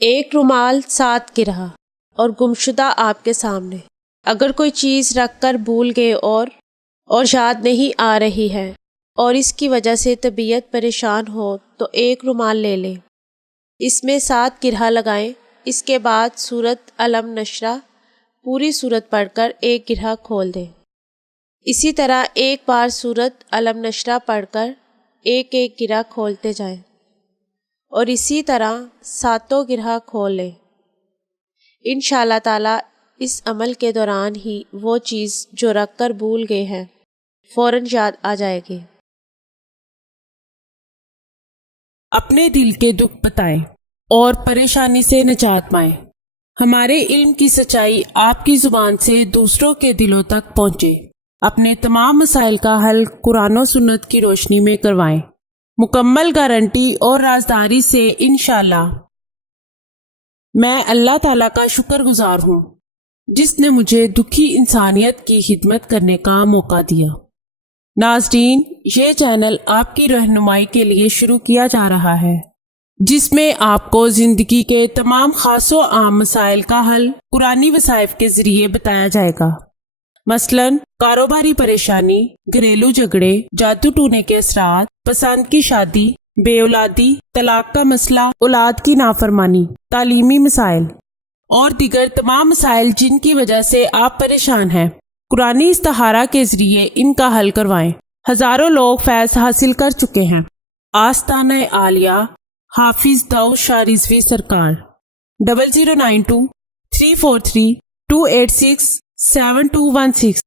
ایک رومال 7 گرہ اور گمشدہ آپ کے سامنے۔ اگر کوئی چیز رکھ کر بھول گئے اور یاد نہیں آ رہی ہے اور اس کی وجہ سے طبیعت پریشان ہو تو ایک رومال لے لیں، اس میں 7 گرہ لگائیں، اس کے بعد سورۃ علم نشرہ پوری سورت پڑھ کر ایک گرہ کھول دیں۔ اسی طرح ایک بار سورۃ علم نشرہ پڑھ کر ایک گرہ کھولتے جائیں اور اسی طرح 7 گرہ کھول لیں۔ انشاءاللہ تعالی اس عمل کے دوران ہی وہ چیز جو رکھ کر بھول گئے ہیں فوراً یاد آ جائے گی۔ اپنے دل کے دکھ بتائیں اور پریشانی سے نجات پائیں۔ ہمارے علم کی سچائی آپ کی زبان سے دوسروں کے دلوں تک پہنچے۔ اپنے تمام مسائل کا حل قرآن و سنت کی روشنی میں کروائیں، مکمل گارنٹی اور رازداری سے انشاءاللہ۔ میں اللہ تعالیٰ کا شکر گزار ہوں جس نے مجھے دکھی انسانیت کی خدمت کرنے کا موقع دیا۔ ناظرین، یہ چینل آپ کی رہنمائی کے لیے شروع کیا جا رہا ہے، جس میں آپ کو زندگی کے تمام خاص و عام مسائل کا حل قرآنی وظائف کے ذریعے بتایا جائے گا۔ مثلاً کاروباری پریشانی، گھریلو جھگڑے، جادو ٹونے کے اثرات، پسند کی شادی، بے اولادی، طلاق کا مسئلہ، اولاد کی نافرمانی، تعلیمی مسائل اور دیگر تمام مسائل جن کی وجہ سے آپ پریشان ہیں، قرآنی استخارہ کے ذریعے ان کا حل کروائیں۔ ہزاروں لوگ فیض حاصل کر چکے ہیں۔ آستانہ عالیہ حافظ داؤد شاہ رضوی سرکار 0092 343 286 7216